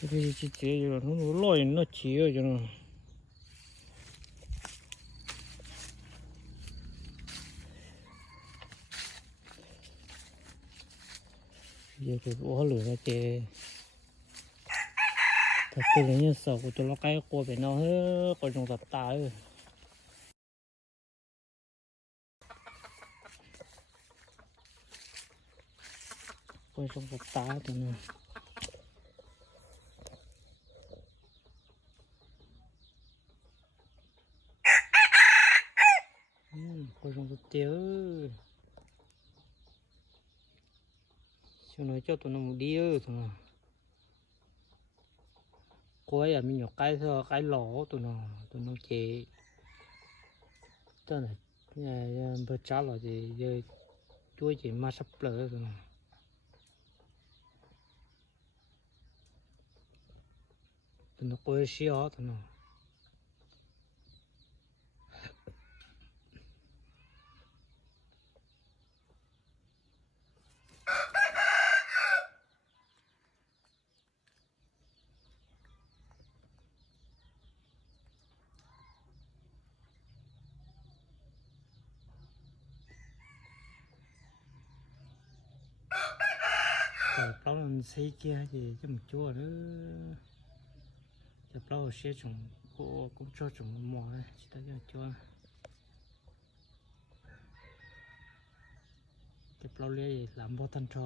저기 진짜 이런 올라와 있나 지요 저는. 이제 그 올라가 제. thật sự là như sợ của tôi nó cái cô phải nó hết còn trong tập tá rồi còn trong tập tá thì nó còn trong tập tiêu cho nó cho tụi nó một đi ơi tụi nó cô ấy mình nhổ cái thôi cái lỗ tụi nó chế cho này bữa cháu là gì giờ chuối chỉ mà sắp lỡ tụi nó cô ấy xíu tụi nó bao lần xây kia thì cho một chỗ nữa cho bao xe trồng cô cũng cho trồng mỏ này chỉ ta cho bao lấy làm bao thân trò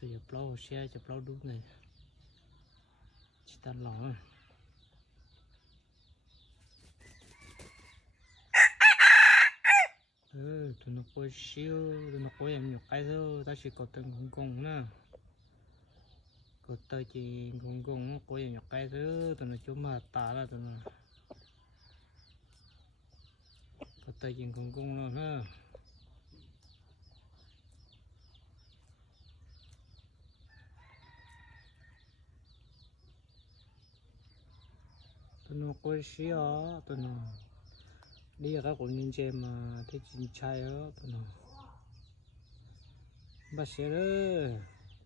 cho bao xe cho bao đúng này chỉ ta lỏ tụi nó coi siêu tụi nó coi em nhục cái thôi ta chỉ có từng con nè có tới chỉ con coi em nhục cái thôi tụi nó chôm mà tả là tụi nó có tới chỉ con nữa tụi nó coi siêu tụi nó đi các con nhìn xem mà thấy chín chai đó tụi nó bắt xe đó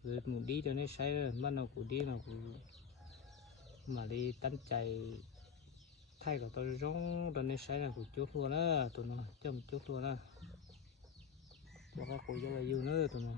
rồi một đi cho nó say rồi bắt đầu cũng đi nào cũng mà đi tán chạy thay của tôi giống cho nó say là cũng chút luôn đó tụi nó cho một chút luôn đó cho các cô cho là yêu nữa tụi nó